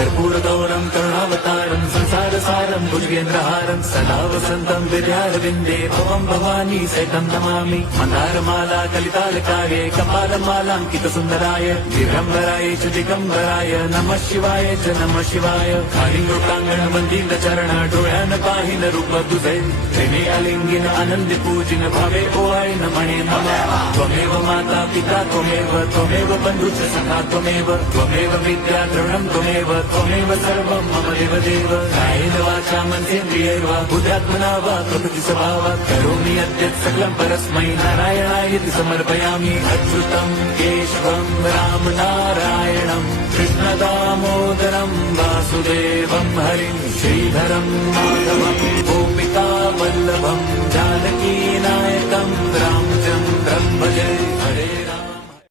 कर्पूरगौरं करुणावतारं संसारसारं भुजगेन्द्रहारं सदा वसन्तं विद्यारविन्दे भवं भवानी सहितं नमामि। मन्दारमाला कलितालकाये कपालमालाङ्कितसुन्दराय दिगम्बराय च दिगम्बराय नमः शिवाय च नमः शिवाय। कालिङ्गोटाङ्गण वन्दित चरण डोळ्यान पाहिन रूप तुझे प्रेमे अलिंगिन आनंद पूजिन भावे ओवाळीन म्हणे नमः। त्वमेव माता पिता त्वमेव बन्धुश्च सखा त्वमेव विद्या द्रविणं त्वमेव सर्वं मम देवदेव। कायेन वाचा मनसेन्द्रियैर्वा बुद्ध्यात्मना वा प्रकृति स्वभावात् करोमि यद्यत् सकलं परस्मै नारायणायति समर्पयामि। अच्युतं केशवं राम नारायणं कृष्णदामोदरं वासुदेवं हरिं श्रीधरं माधवं गोपिका वल्लभं जानकी नायकं रामचन्द्रं भजे।